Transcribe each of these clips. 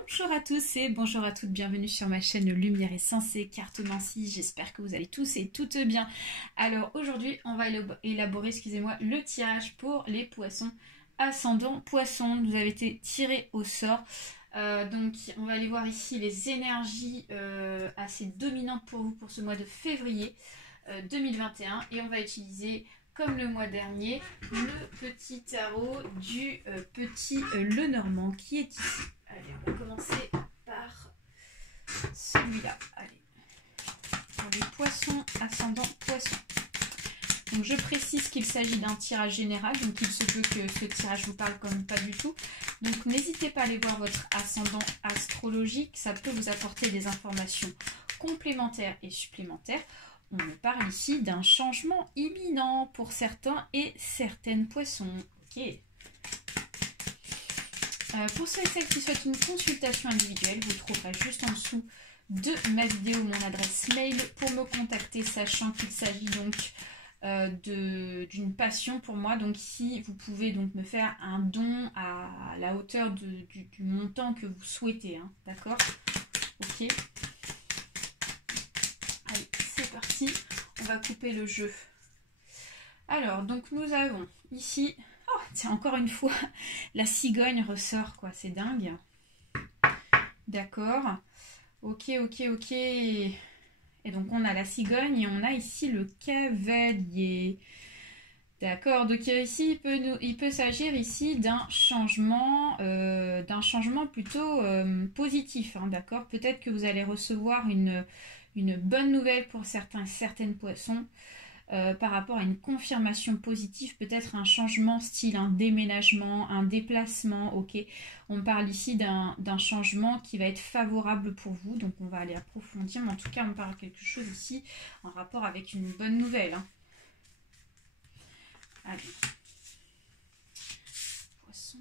Bonjour à tous et bonjour à toutes, bienvenue sur ma chaîne Lumière et Sensée Cartomancie. J'espère que vous allez tous et toutes bien. Alors aujourd'hui on va élaborer le tirage pour les poissons ascendant poisson. Vous avez été tirés au sort. Donc on va aller voir ici les énergies assez dominantes pour vous pour ce mois de février 2021 et on va utiliser comme le mois dernier le petit tarot du petit Lenormand qui est ici. Allez, on va commencer par celui-là. Allez, pour les poissons ascendant poisson. Donc je précise qu'il s'agit d'un tirage général, donc il se peut que ce tirage vous parle comme pas du tout. Donc n'hésitez pas à aller voir votre ascendant astrologique, ça peut vous apporter des informations complémentaires et supplémentaires. On me parle ici d'un changement imminent pour certains et certaines poissons. Ok. Pour ceux et celles qui souhaitent une consultation individuelle, vous trouverez juste en dessous de ma vidéo mon adresse mail pour me contacter, sachant qu'il s'agit donc d'une passion pour moi. Donc ici, vous pouvez donc me faire un don à la hauteur du montant que vous souhaitez. Hein, d'accord? Ok. Allez, c'est parti. On va couper le jeu. Alors, donc nous avons ici... Oh, tiens, encore une fois, la cigogne ressort, quoi. C'est dingue. D'accord. Ok. Et donc, on a la cigogne et on a ici le cavalier. D'accord. Donc, ici, il peut s'agir ici d'un changement plutôt positif. Hein, d'accord. Peut-être que vous allez recevoir une bonne nouvelle pour certains et certaines poissons. Par rapport à une confirmation positive, peut-être un changement style un déménagement, un déplacement, ok. On parle ici d'un changement qui va être favorable pour vous, donc on va aller approfondir, mais en tout cas on parle quelque chose ici en rapport avec une bonne nouvelle. Hein. Allez. Poisson.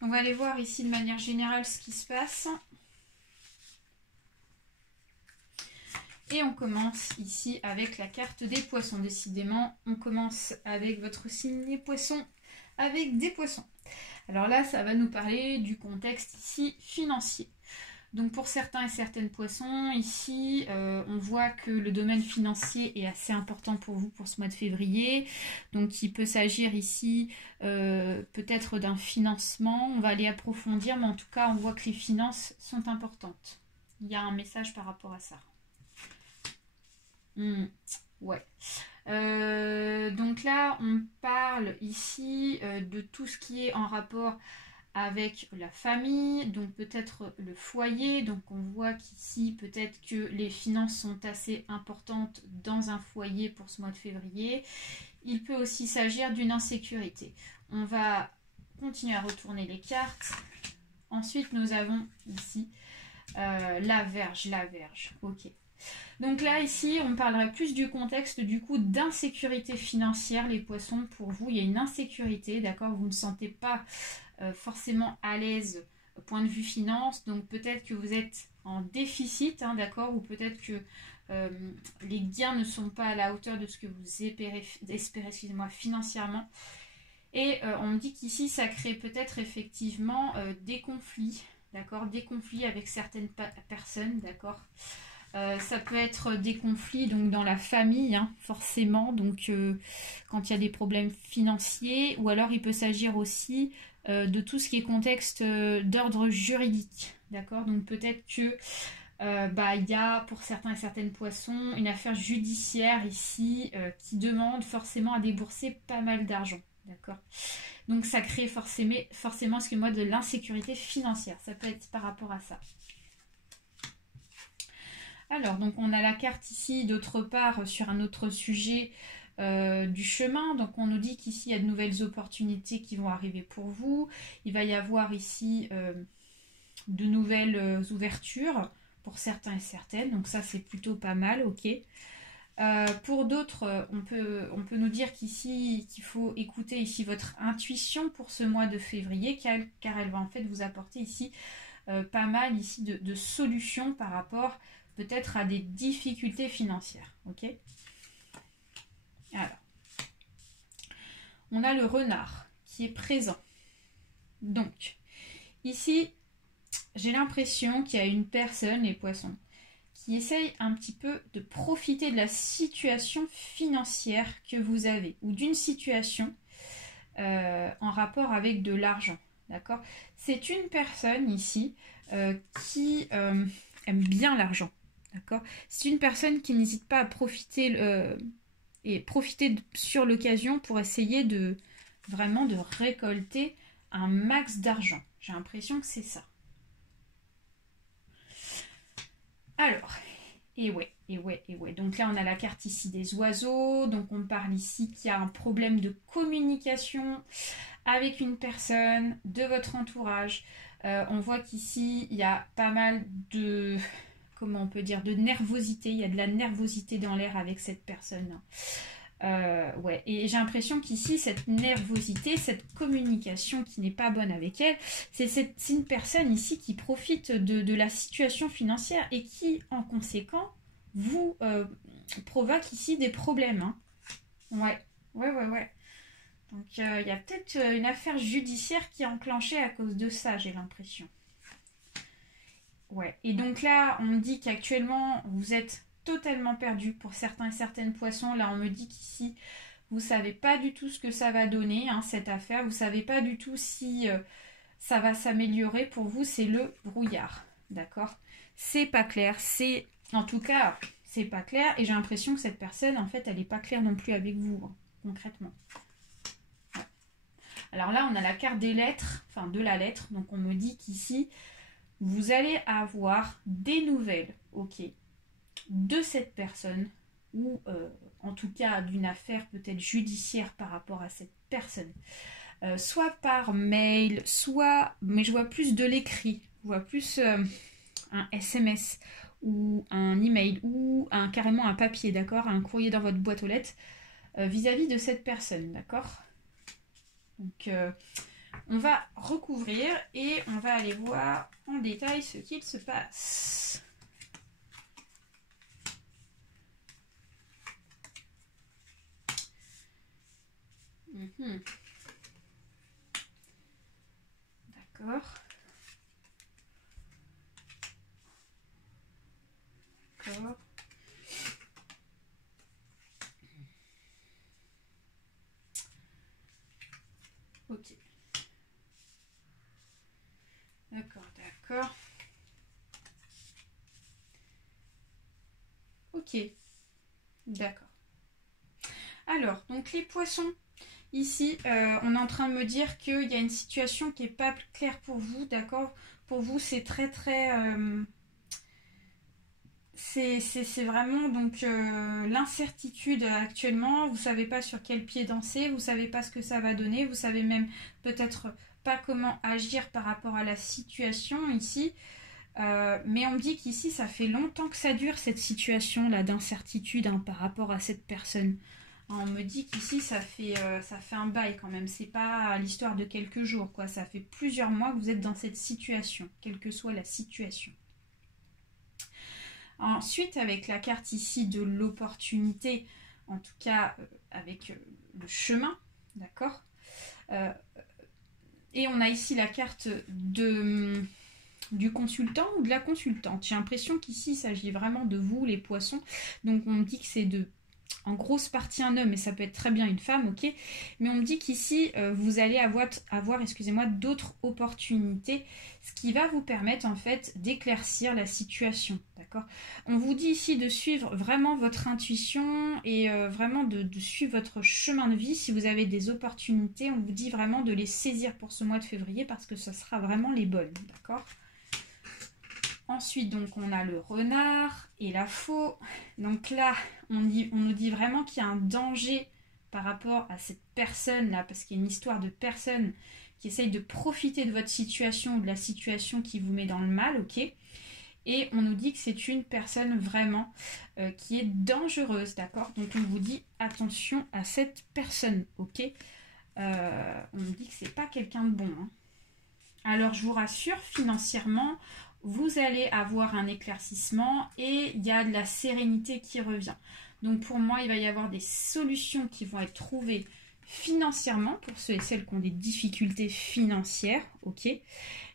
On va aller voir ici de manière générale ce qui se passe. Et on commence ici avec la carte des poissons. Décidément, on commence avec votre signe des poissons, avec des poissons. Alors là, ça va nous parler du contexte ici financier. Donc pour certains et certaines poissons, ici, on voit que le domaine financier est assez important pour vous pour ce mois de février. Donc il peut s'agir ici peut-être d'un financement. On va aller approfondir, mais en tout cas, on voit que les finances sont importantes. Il y a un message par rapport à ça. Ouais. Donc là, on parle ici de tout ce qui est en rapport avec la famille, donc peut-être le foyer. Donc on voit qu'ici, peut-être que les finances sont assez importantes dans un foyer pour ce mois de février. Il peut aussi s'agir d'une insécurité. On va continuer à retourner les cartes. Ensuite, nous avons ici la Vierge. Ok. Donc là, ici, on parlerait plus du contexte du coup d'insécurité financière, les poissons. Pour vous, il y a une insécurité, d'accord? Vous ne sentez pas forcément à l'aise au point de vue finance. Donc peut-être que vous êtes en déficit, hein, d'accord? Ou peut-être que les gains ne sont pas à la hauteur de ce que vous espérez excusez-moi, financièrement. Et on me dit qu'ici, ça crée peut-être effectivement des conflits, d'accord? Des conflits avec certaines personnes, d'accord? Ça peut être des conflits donc dans la famille, hein, forcément, donc quand il y a des problèmes financiers, ou alors il peut s'agir aussi de tout ce qui est contexte d'ordre juridique, d'accord? Donc peut-être que il y a pour certains et certaines poissons une affaire judiciaire ici qui demande forcément à débourser pas mal d'argent, d'accord? Donc ça crée forcément excusez-moi, de l'insécurité financière, ça peut être par rapport à ça. Alors, donc on a la carte ici, d'autre part, sur un autre sujet du chemin. Donc on nous dit qu'ici, il y a de nouvelles opportunités qui vont arriver pour vous. Il va y avoir ici de nouvelles ouvertures pour certains et certaines. Donc ça, c'est plutôt pas mal, ok. Pour d'autres, on peut nous dire qu'ici, qu'il faut écouter ici votre intuition pour ce mois de février, car elle va en fait vous apporter ici pas mal ici de solutions par rapport peut-être à des difficultés financières, ok? Alors, on a le renard qui est présent. Donc, ici, j'ai l'impression qu'il y a une personne, les poissons, qui essaye un petit peu de profiter de la situation financière que vous avez, ou d'une situation en rapport avec de l'argent, d'accord? C'est une personne ici qui aime bien l'argent, d'accord? C'est une personne qui n'hésite pas à profiter sur l'occasion pour essayer de vraiment de récolter un max d'argent. J'ai l'impression que c'est ça. Alors, et ouais. Donc là, on a la carte ici des oiseaux. Donc on parle ici qu'il y a un problème de communication avec une personne de votre entourage. On voit qu'ici, il y a pas mal de... Comment on peut dire? De nervosité. Il y a de la nervosité dans l'air avec cette personne. Ouais, et j'ai l'impression qu'ici, cette nervosité, cette communication qui n'est pas bonne avec elle, c'est une personne ici qui profite de la situation financière et qui, en conséquent, vous provoque ici des problèmes. Hein. Ouais. Donc, il y a peut-être une affaire judiciaire qui est enclenchée à cause de ça, j'ai l'impression. Ouais, et donc là, on me dit qu'actuellement, vous êtes totalement perdu pour certains et certaines poissons. Là, on me dit qu'ici, vous savez pas du tout ce que ça va donner, hein, cette affaire. Vous savez pas du tout si ça va s'améliorer. Pour vous, c'est le brouillard, d'accord? C'est pas clair. En tout cas, c'est pas clair. Et j'ai l'impression que cette personne, en fait, elle n'est pas claire non plus avec vous, hein, concrètement. Ouais. Alors là, on a la carte des lettres, enfin de la lettre. Donc, on me dit qu'ici, vous allez avoir des nouvelles, ok, de cette personne, ou en tout cas d'une affaire peut-être judiciaire par rapport à cette personne. Soit par mail, soit, mais je vois plus de l'écrit, je vois plus un SMS, ou un email, ou carrément un papier, d'accord, un courrier dans votre boîte aux lettres, vis-à-vis de cette personne, d'accord. Donc, on va recouvrir et on va aller voir en détail ce qu'il se passe. D'accord. D'accord. Ok. D'accord. Ok. D'accord. Alors, donc les poissons, ici, on est en train de me dire qu'il y a une situation qui n'est pas claire pour vous, d'accord? Pour vous, c'est très... c'est vraiment donc l'incertitude actuellement. Vous ne savez pas sur quel pied danser, vous ne savez pas ce que ça va donner, vous savez même peut-être pas comment agir par rapport à la situation ici. Mais on me dit qu'ici, ça fait longtemps que ça dure cette situation-là d'incertitude hein, par rapport à cette personne. On me dit qu'ici, ça fait un bail quand même. C'est pas l'histoire de quelques jours, quoi. Ça fait plusieurs mois que vous êtes dans cette situation, quelle que soit la situation. Ensuite, avec la carte ici de l'opportunité, en tout cas avec le chemin, d'accord. Et on a ici la carte du consultant ou de la consultante. J'ai l'impression qu'ici, il s'agit vraiment de vous, les poissons. Donc, on me dit que c'est en grosse partie un homme, mais ça peut être très bien une femme, ok. Mais on me dit qu'ici, vous allez avoir d'autres opportunités, ce qui va vous permettre en fait d'éclaircir la situation, d'accord. On vous dit ici de suivre vraiment votre intuition et vraiment de suivre votre chemin de vie. Si vous avez des opportunités, on vous dit vraiment de les saisir pour ce mois de février parce que ça sera vraiment les bonnes, d'accord. Ensuite, donc, on a le renard et la faux. Donc là, on nous dit vraiment qu'il y a un danger par rapport à cette personne-là, parce qu'il y a une histoire de personne qui essaye de profiter de votre situation ou de la situation qui vous met dans le mal, ok. Et on nous dit que c'est une personne vraiment qui est dangereuse, d'accord. Donc on vous dit attention à cette personne, ok. On nous dit que c'est pas quelqu'un de bon. Hein. Alors je vous rassure, financièrement, vous allez avoir un éclaircissement et il y a de la sérénité qui revient. Donc pour moi, il va y avoir des solutions qui vont être trouvées financièrement, pour ceux et celles qui ont des difficultés financières, ok, il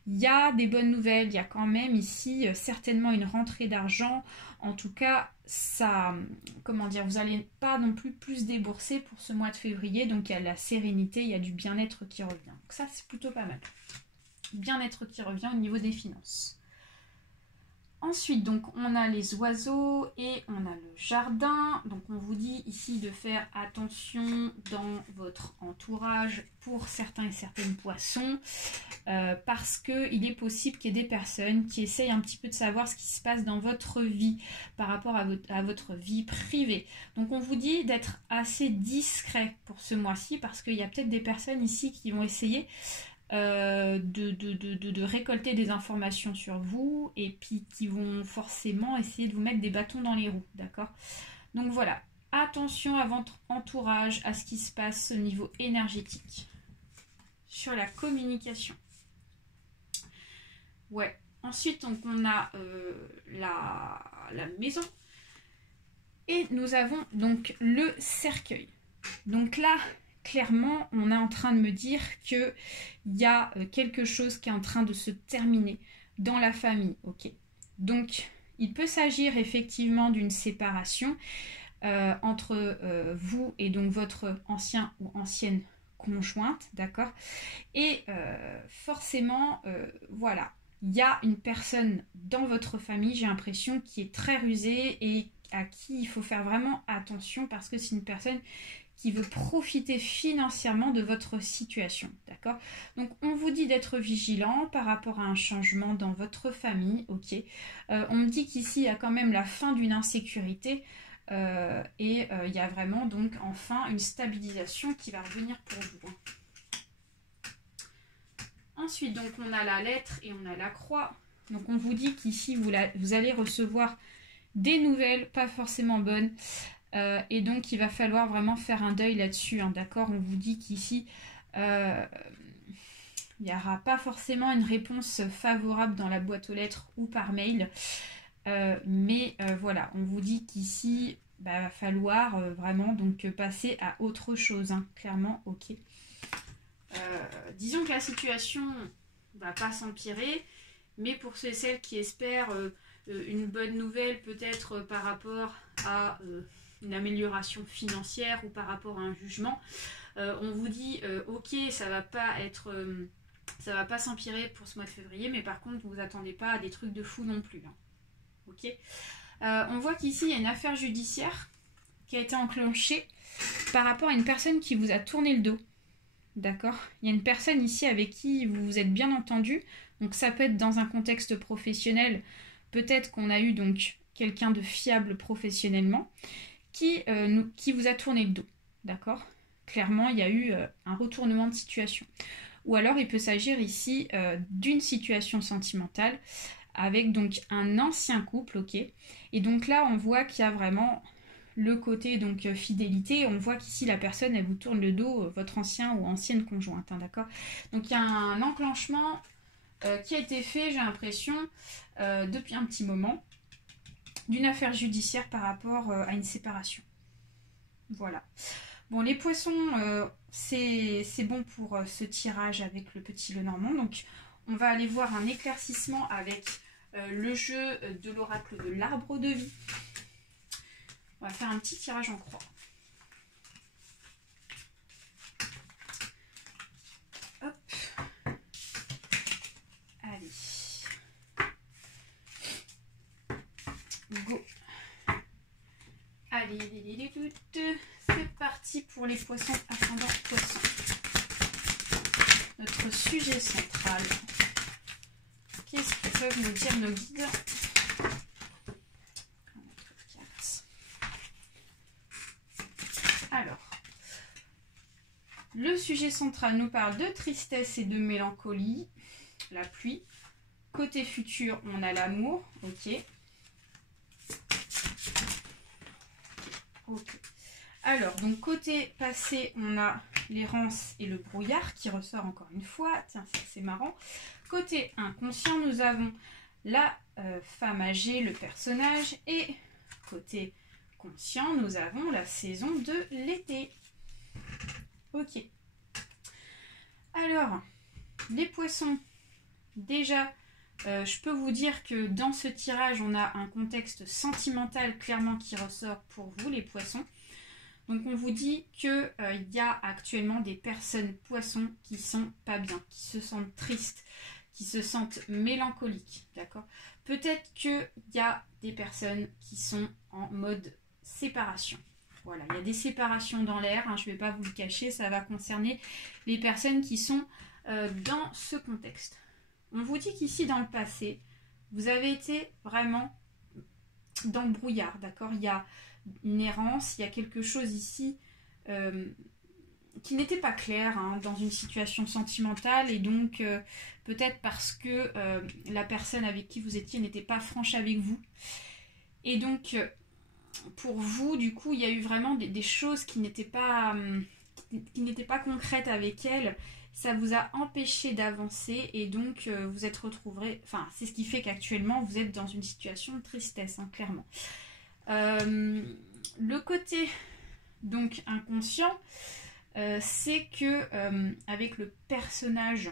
y a des bonnes nouvelles, il y a quand même ici certainement une rentrée d'argent. En tout cas, ça, comment dire, vous n'allez pas non plus débourser pour ce mois de février, donc il y a la sérénité, il y a du bien-être qui revient. Donc ça, c'est plutôt pas mal. Bien-être qui revient au niveau des finances. Ensuite, donc, on a les oiseaux et on a le jardin. Donc, on vous dit ici de faire attention dans votre entourage pour certains et certaines poissons parce qu'il est possible qu'il y ait des personnes qui essayent un petit peu de savoir ce qui se passe dans votre vie par rapport à votre vie privée. Donc, on vous dit d'être assez discret pour ce mois-ci parce qu'il y a peut-être des personnes ici qui vont essayer de récolter des informations sur vous et puis qui vont forcément essayer de vous mettre des bâtons dans les roues, d'accord? Donc voilà, attention à votre entourage, à ce qui se passe au niveau énergétique. Sur la communication. Ouais, ensuite donc, on a la maison et nous avons donc le cercueil. Donc là, clairement, on est en train de me dire qu'il y a quelque chose qui est en train de se terminer dans la famille. Ok. Donc, il peut s'agir effectivement d'une séparation entre vous et donc votre ancien ou ancienne conjointe, d'accord? Et forcément, voilà, il y a une personne dans votre famille, j'ai l'impression, qui est très rusée et à qui il faut faire vraiment attention parce que c'est une personne qui veut profiter financièrement de votre situation, d'accord? Donc, on vous dit d'être vigilant par rapport à un changement dans votre famille, ok? On me dit qu'ici, il y a quand même la fin d'une insécurité et il y a vraiment, donc, enfin, une stabilisation qui va revenir pour vous. Ensuite, donc, on a la lettre et on a la croix. Donc, on vous dit qu'ici, vous allez recevoir des nouvelles, pas forcément bonnes. Et donc, il va falloir vraiment faire un deuil là-dessus, hein, d'accord? On vous dit qu'ici, il n'y aura pas forcément une réponse favorable dans la boîte aux lettres ou par mail. Mais voilà, on vous dit qu'ici, bah, va falloir vraiment donc passer à autre chose, hein, clairement, ok. Disons que la situation va pas s'empirer, mais pour ceux et celles qui espèrent une bonne nouvelle, peut-être par rapport à une amélioration financière ou par rapport à un jugement, on vous dit ok, ça va pas s'empirer pour ce mois de février, mais par contre vous attendez pas à des trucs de fou non plus, hein. Ok. On voit qu'ici il y a une affaire judiciaire qui a été enclenchée par rapport à une personne qui vous a tourné le dos, d'accord? Il y a une personne ici avec qui vous vous êtes bien entendu, donc ça peut être dans un contexte professionnel, peut-être qu'on a eu donc quelqu'un de fiable professionnellement qui vous a tourné le dos, d'accord? Clairement, il y a eu un retournement de situation. Ou alors, il peut s'agir ici d'une situation sentimentale avec donc un ancien couple, ok? Et donc là, on voit qu'il y a vraiment le côté donc fidélité. On voit qu'ici, la personne, elle vous tourne le dos, votre ancien ou ancienne conjointe, hein, d'accord? Donc, il y a un enclenchement qui a été fait, j'ai l'impression, depuis un petit moment, d'une affaire judiciaire par rapport à une séparation. Voilà. Bon, les poissons, c'est bon pour ce tirage avec le petit Lenormand. Donc, on va aller voir un éclaircissement avec le jeu de l'oracle de l'arbre de vie. On va faire un petit tirage en croix. Hop. Allez. Go. Allez, c'est parti pour les poissons ascendant poissons. Notre sujet central. Qu'est-ce que peuvent nous dire nos guides? Alors, le sujet central nous parle de tristesse et de mélancolie, la pluie. Côté futur, on a l'amour, ok. Ok. Alors, donc côté passé, on a l'errance et le brouillard qui ressort encore une fois. Tiens, c'est marrant. Côté inconscient, nous avons la femme âgée, le personnage. Et côté conscient, nous avons la saison de l'été. Ok. Alors, les poissons, déjà, je peux vous dire que dans ce tirage, on a un contexte sentimental clairement qui ressort pour vous, les poissons. Donc on vous dit qu'il y a actuellement des personnes poissons qui sont pas bien, qui se sentent tristes, qui se sentent mélancoliques, d'accord? Peut-être qu'il y a des personnes qui sont en mode séparation. Voilà, il y a des séparations dans l'air, hein, je ne vais pas vous le cacher, ça va concerner les personnes qui sont dans ce contexte. On vous dit qu'ici, dans le passé, vous avez été vraiment dans le brouillard, d'accord? Il y a une errance, il y a quelque chose ici qui n'était pas clair hein, dans une situation sentimentale et donc peut-être parce que la personne avec qui vous étiez n'était pas franche avec vous. Et donc pour vous, du coup, il y a eu vraiment des choses qui n'étaient pas concrètes avec elle. Ça vous a empêché d'avancer et donc vous êtes retrouvés... Enfin, c'est ce qui fait qu'actuellement, vous êtes dans une situation de tristesse, hein, clairement. Le côté donc inconscient, c'est que avec le personnage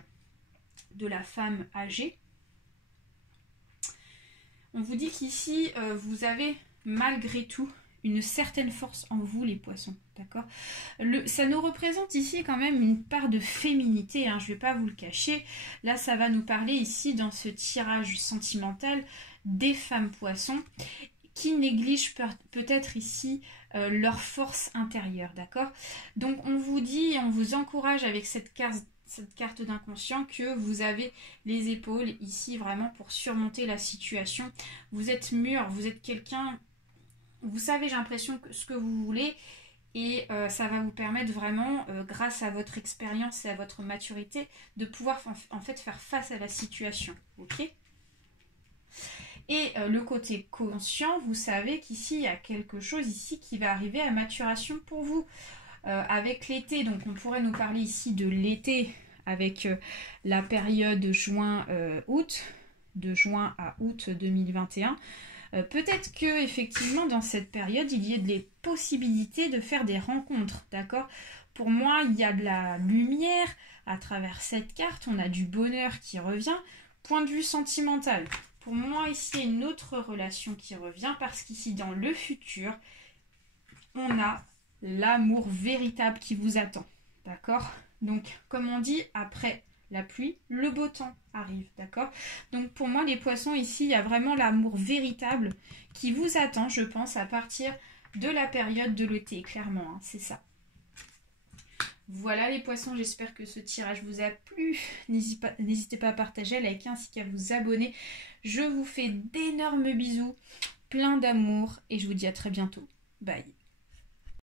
de la femme âgée, on vous dit qu'ici vous avez malgré tout une certaine force en vous, les poissons, d'accord? Ça nous représente ici quand même une part de féminité, hein, je ne vais pas vous le cacher. Là, ça va nous parler ici dans ce tirage sentimental des femmes poissons qui négligent peut-être ici leur force intérieure, d'accord? Donc on vous dit, on vous encourage avec cette carte d'inconscient que vous avez les épaules ici vraiment pour surmonter la situation. Vous êtes mûr, vous êtes quelqu'un, vous savez, j'ai l'impression que ce que vous voulez et ça va vous permettre vraiment, grâce à votre expérience et à votre maturité, de pouvoir en fait faire face à la situation, ok? Et le côté conscient, vous savez qu'ici, il y a quelque chose ici qui va arriver à maturation pour vous. Avec l'été, donc on pourrait nous parler ici de l'été avec la période juin-août, de juin à août 2021. Peut-être que effectivement dans cette période, il y ait des possibilités de faire des rencontres, d'accord? Pour moi, il y a de la lumière à travers cette carte, on a du bonheur qui revient. Point de vue sentimental. Pour moi, ici, il y a une autre relation qui revient parce qu'ici, dans le futur, on a l'amour véritable qui vous attend. D'accord? Donc, comme on dit, après la pluie, le beau temps arrive. D'accord? Donc, pour moi, les poissons, ici, il y a vraiment l'amour véritable qui vous attend, je pense, à partir de la période de l'été, clairement. Hein, c'est ça. Voilà les poissons, j'espère que ce tirage vous a plu. N'hésitez pas à partager, à liker ainsi qu'à vous abonner. Je vous fais d'énormes bisous, plein d'amour et je vous dis à très bientôt. Bye.